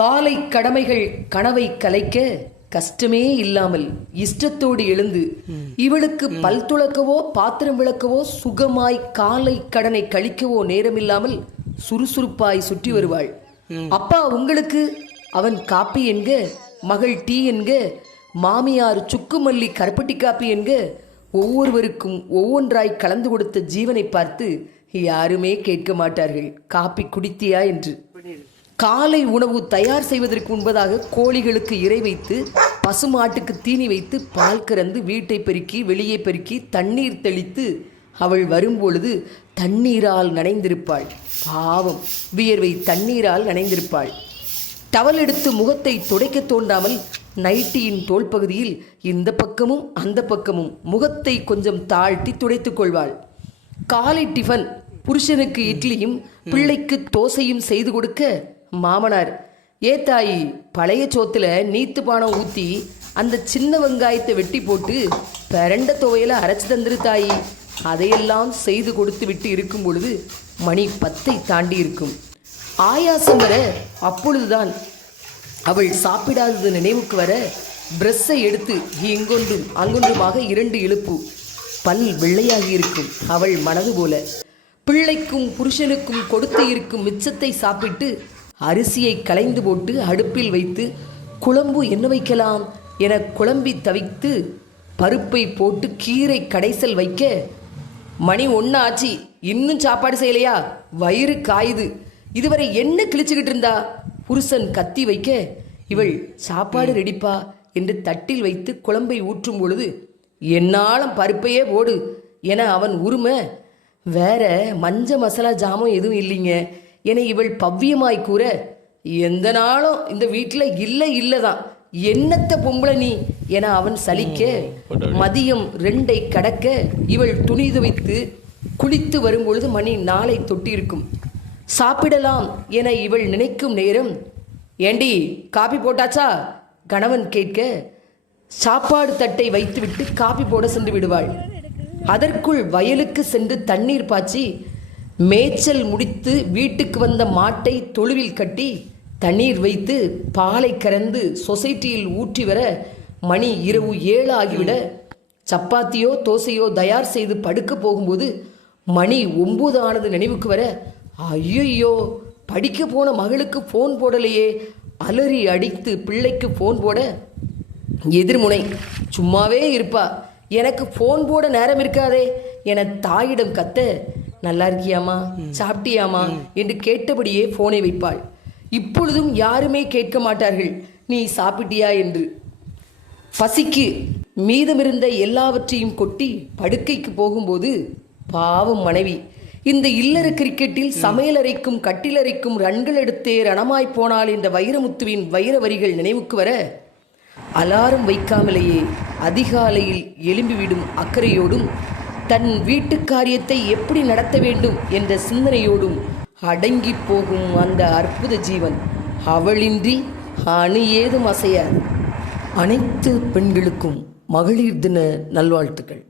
காலை கடமைகள் கனவை கலைக்க கஷ்டமே இல்லாமல் இஷ்டத்தோடு எழுந்து இவளுக்கு பல் துளக்கவோ பாத்திரம் விளக்கவோ சுகமாய் காலை கடனை கழிக்கவோ நேரமில்லாமல் சுறுசுறுப்பாய் சுற்றி வருவாள். அப்பா உங்களுக்கு அவன் காப்பி என்க மகள் டீ என்க மாமியார் சுக்குமல்லி கருப்பட்டி காப்பி என்க ஒவ்வொருவருக்கும் ஒவ்வொன்றாய் கலந்து கொடுத்த ஜீவனை பார்த்து யாருமே கேட்க மாட்டார்கள். காப்பி குடித்தியா என்று. காலை உணவு தயார் செய்வதற்கு முன்பதாக கோழிகளுக்கு இறை வைத்து பசுமாட்டுக்கு தீனி வைத்து பால் கறந்து வீட்டை பெருக்கி வெளியே பெருக்கி தண்ணீர் தெளித்து அவள் வரும்பொழுது தண்ணீரால் நனைந்திருப்பாள். பாவம் வியர்வை தண்ணீரால் நனைந்திருப்பாள். டவல் எடுத்து முகத்தை துடைக்க தோன்றாமல் நைட்டியின் தோல் பகுதியில் இந்த பக்கமும் அந்த பக்கமும் முகத்தை கொஞ்சம் தாழ்த்தி துடைத்துக் கொள்வாள். காலை டிஃபன் புருஷனுக்கு இட்லியும் பிள்ளைக்கு தோசையும் செய்து கொடுக்க மாமனார். ஏ தாயி பழைய சோத்துல நீத்து பானம் ஊத்தி அந்த சின்ன வெங்காயத்தை வெட்டி போட்டு பரண்ட துவையில அரைச்சு தந்துரு தாயி. அதையெல்லாம் செய்து கொடுத்து விட்டு இருக்கும் பொழுது மணி பத்தை தாண்டி இருக்கும். ஆயாசம் வர அப்பொழுதுதான் அவள் சாப்பிடாதது நினைவுக்கு வர பிரஸ்ஸை எடுத்து இங்கொன்றும் அங்கொன்றுமாக இரண்டு இழுப்பு. பல் வெள்ளையாகி இருக்கும் அவள் மனது போல. பிள்ளைக்கும் புருஷனுக்கும் கொடுத்து இருக்கும் மிச்சத்தை சாப்பிட்டு அரிசியை களைந்து போட்டு அடுப்பில் வைத்து குழம்பு என்ன வைக்கலாம் என குழம்பி தவித்து பருப்பை போட்டு கீரை கடைசல் வைக்க மணி ஒன்று ஆச்சு இன்னும் சாப்பாடு செய்யலையா? வயிறு காயுது. இதுவரை என்ன கிழிச்சுக்கிட்டு இருந்தா? புருஷன் கத்தி வைக்க இவள் சாப்பாடு ரெடிப்பா என்று தட்டில் வைத்து குழம்பை ஊற்றும் பொழுது என்னாலும் பருப்பையே போடு என அவன் உரிமை வேற மஞ்ச மசாலா ஜாமும் எதுவும் இல்லைங்க. என இவள் பவ்யமாய் கூற எந்த நாளும் இந்த வீட்டில் இல்லை இல்லைதான். என்னத்த பொம்பளை நீ? என அவன் சலிக்க மதியம் ரெண்டை கடக்க இவள் துணி துவைத்து குளித்து வரும்பொழுது மணி நாளை தொட்டிருக்கும். சாப்பிடலாம் என இவள் நினைக்கும் நேரம் ஏண்டி காபி போட்டாச்சா? கணவன் கேட்க சாப்பாடு தட்டை வைத்துவிட்டு காபி போட சென்று விடுவாள். அதற்குள் வயலுக்கு சென்று தண்ணீர் பாய்ச்சி மேய்ச்சல் முடித்து வீட்டுக்கு வந்த மாட்டை தொழுவில் கட்டி தண்ணீர் வைத்து பாலை கறந்து சொசைட்டியில் ஊற்றி வர மணி இரவு ஏழு ஆகிவிட சப்பாத்தியோ தோசையோ தயார் செய்து படுக்க போகும்போது மணி ஒம்பது ஆனது நினைவுக்கு வர ஐயையோ படிக்க போன மகளுக்கு ஃபோன் போடலையே. அலறி அடித்து பிள்ளைக்கு ஃபோன் போட எதிர்முனை சும்மாவே இருப்பா. எனக்கு ஃபோன் போட நேரம் இருக்காதே என தாயிடம் கத்த நல்லா இருக்கியாமா சாப்பிட்டியாமா? என்று கேட்டபடியே ஃபோனை வைப்பாள். இப்பொழுதும் யாருமே கேட்க மாட்டார்கள். நீ சாப்பிட்டியா? என்று. பசிக்கு மீதமிருந்த எல்லாவற்றையும் கொட்டி படுக்கைக்கு போகும்போது பாவம் மனைவி. இந்த இல்லற கிரிக்கெட்டில் சமையலறைக்கும் கட்டிலறைக்கும் ரன்கள் எடுத்தே ரணமாய் போனால் என்ற வைரமுத்துவின் வைர வரிகள் நினைவுக்கு வர அலாரம் வைக்காமலேயே அதிகாலையில் எழும்பிவிடும் அக்கறையோடும் தன் வீட்டு காரியத்தை எப்படி நடத்த வேண்டும் என்ற சிந்தனையோடும் அடங்கி போகும் அந்த அற்புத ஜீவன். அவளின்றி அணு ஏதும் அசையாது. அனைத்து பெண்களுக்கும் மகளிர் தின நல்வாழ்த்துக்கள்.